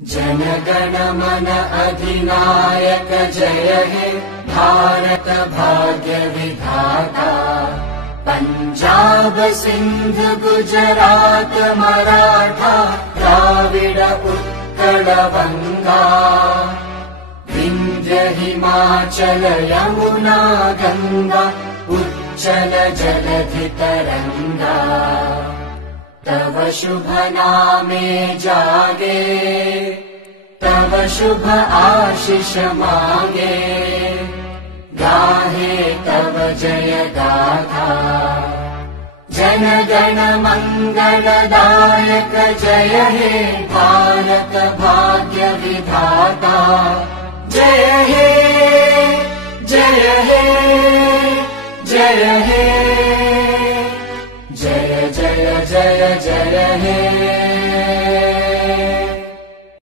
जनगण मन अधिनायक जय हे भारत भाग्य विधाता। पंजाब सिंध गुजरात मराठा द्राविड उत्कल बंगा। विंध्य हिमाचल यमुना गंगा उच्चल जलधि तरंगा। तव शुभ नामे जागे तव शुभ आशीष मागे। गाहे तव जय गाथा जनगण मंगलदायक जय हे भारत।